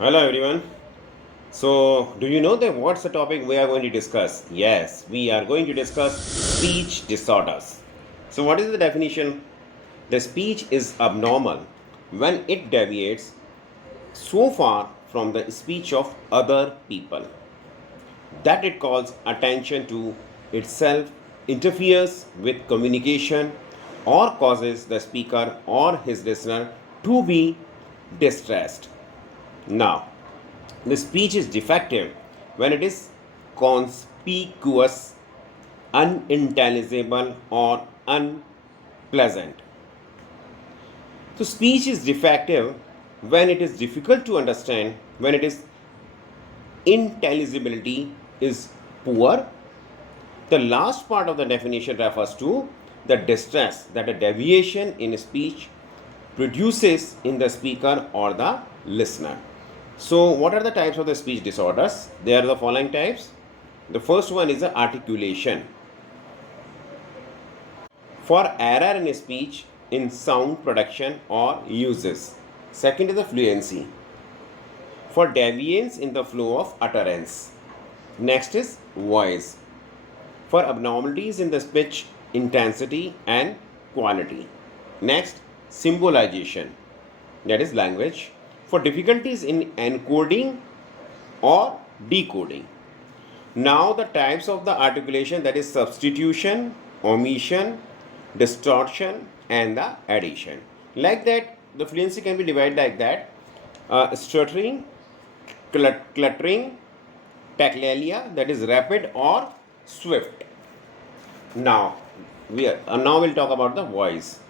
Hello everyone. So, do you know that what's the topic we are going to discuss? Yes, we are going to discuss speech disorders. So, what is the definition? The speech is abnormal when it deviates so far from the speech of other people that it calls attention to itself, interferes with communication, or causes the speaker or his listener to be distressed. Now, the speech is defective when it is conspicuous, unintelligible, or unpleasant. So, speech is defective when it is difficult to understand, when it is intelligibility is poor. The last part of the definition refers to the distress that a deviation in speech produces in the speaker or the listener. So, what are the types of the speech disorders? There are the following types. The first one is the articulation. For error in speech in sound production or uses. Second is the fluency. For deviance in the flow of utterance. Next is voice. For abnormalities in the speech intensity and quality. Next, symbolization, that is language. For difficulties in encoding or decoding. Now, the types of the articulation, that is substitution, omission, distortion, and the addition. Like that, the fluency can be divided like that: stuttering, cluttering, tachylalia, that is rapid or swift. Now, now we'll talk about the voice.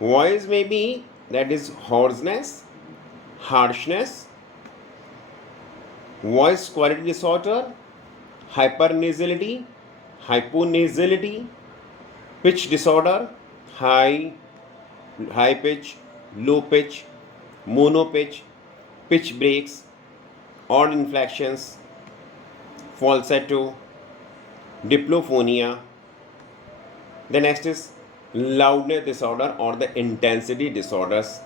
Voice may be, that is hoarseness, harshness, voice quality disorder, hypernasality, hyponasality, pitch disorder, high, high pitch, low pitch, mono pitch breaks, odd inflections, falsetto, diplophonia. The next is loudness disorder or the intensity disorders,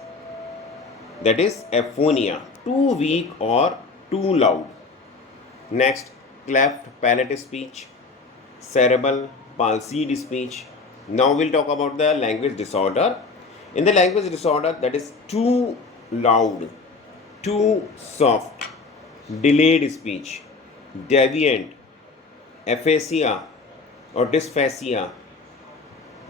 that is aphonia, too weak or too loud. Next, cleft palate speech, cerebral palsied speech. Now we'll talk about the language disorder. In the language disorder, that is too loud, too soft, delayed speech, deviant, aphasia or dysphasia,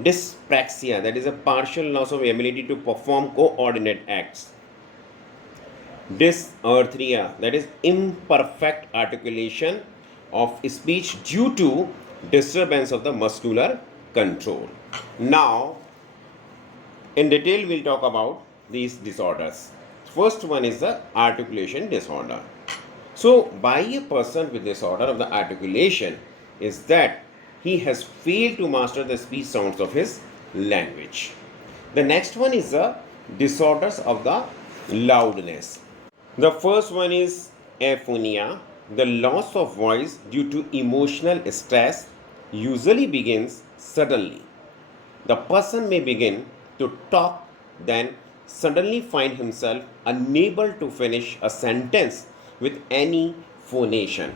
dyspraxia, that is a partial loss of ability to perform coordinate acts, dysarthria, that is imperfect articulation of speech due to disturbance of the muscular control. Now, in detail, we'll talk about these disorders. First one is the articulation disorder. So, by a person with disorder of the articulation is that he has failed to master the speech sounds of his language. The next one is the disorders of the loudness. The first one is aphonia. The loss of voice due to emotional stress usually begins suddenly. The person may begin to talk, then suddenly find himself unable to finish a sentence with any phonation.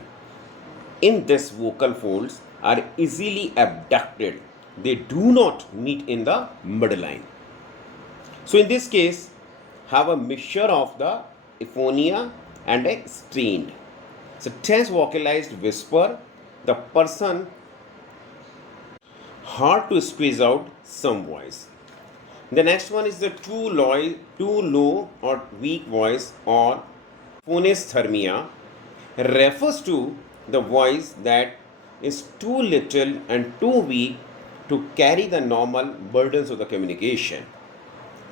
In this, vocal folds are easily abducted. They do not meet in the midline. So in this case, have a mixture of the aphonia and a strained. So tense vocalized whisper, the person hard to squeeze out some voice. The next one is the too low or weak voice or phonestathermia, refers to the voice that is too little and too weak to carry the normal burdens of the communication.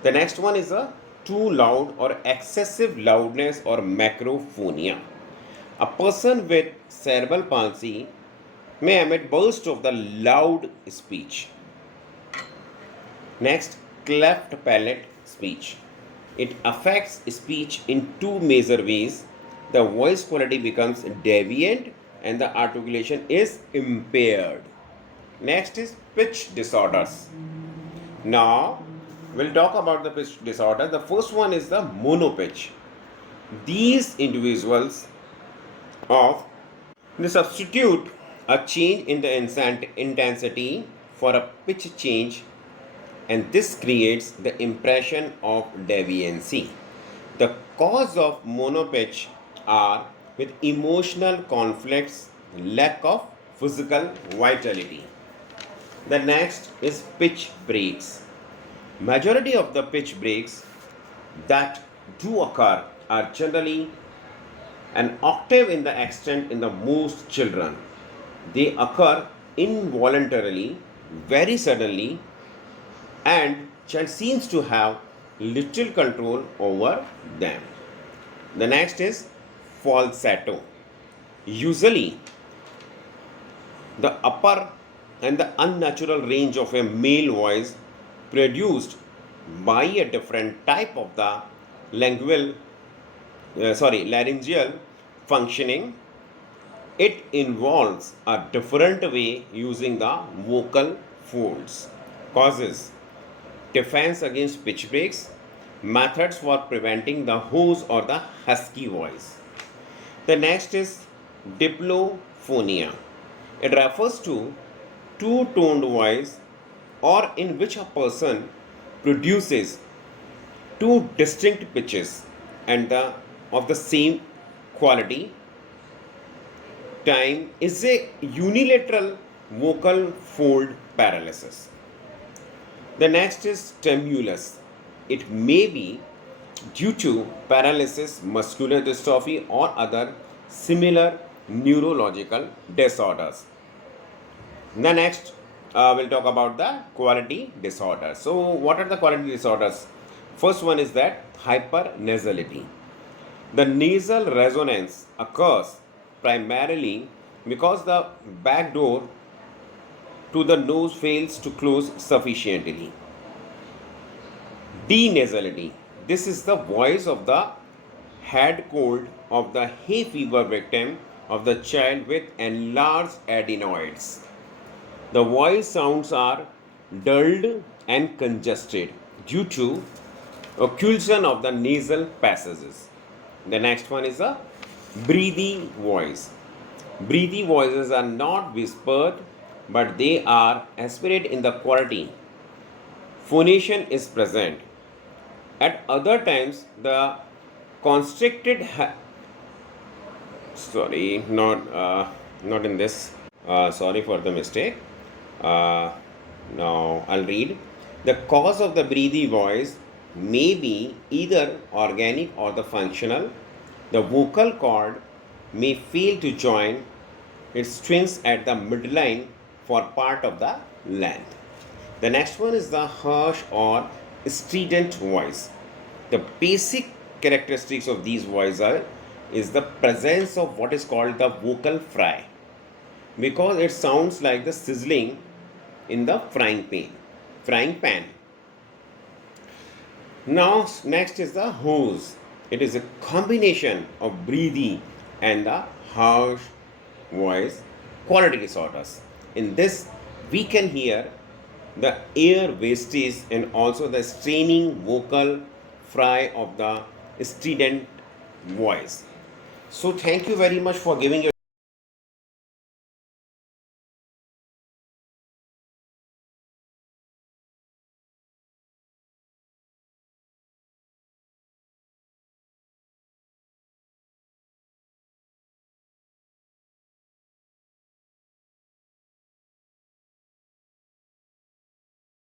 The next one is a too loud or excessive loudness or macrophonia. A person with cerebral palsy may emit bursts of the loud speech. Next, cleft palate speech. It affects speech in two major ways. The voice quality becomes deviant and the articulation is impaired. Next is pitch disorders. Now, we'll talk about the pitch disorder. The first one is the monopitch. these individuals of they substitute a change in the intensity for a pitch change, and this creates the impression of deviancy. The cause of monopitch are with emotional conflicts, lack of physical vitality. The next is pitch breaks. Majority of the pitch breaks that do occur are generally an octave in the extent in the most children. They occur involuntarily, very suddenly, and child seems to have little control over them. The next is falsetto. Usually, the upper and the unnatural range of a male voice produced by a different type of the laryngeal functioning. It involves a different way using the vocal folds, causes defense against pitch breaks, methods for preventing the hoarse or the husky voice. The next is diplophonia. It refers to two-toned voice or in which a person produces two distinct pitches and of the same quality. Time is a unilateral vocal fold paralysis. The next is tremulous. It may be due to paralysis, muscular dystrophy, or other similar neurological disorders. The next, we'll talk about the quality disorders. So, what are the quality disorders? First one is that hypernasality. The nasal resonance occurs primarily because the back door to the nose fails to close sufficiently. Denasality. This is the voice of the head cold of the hay fever victim of the child with enlarged adenoids. The voice sounds are dulled and congested due to occlusion of the nasal passages. The next one is a breathy voice. Breathy voices are not whispered, but they are aspirate in the quality. Phonation is present. At other times, the constricted not in this. Sorry for the mistake. Now I'll read. The cause of the breathy voice may be either organic or the functional. The vocal cord may fail to join its strings at the midline for part of the length. The next one is the harsh or strident voice. The basic characteristics of these voices is the presence of what is called the vocal fry, because it sounds like the sizzling in the frying pan. Now next is the hoarse. It is a combination of breathy and the harsh voice quality disorders. In this, we can hear the air wastage and also the straining vocal fry of the strident voice. So thank you very much for giving your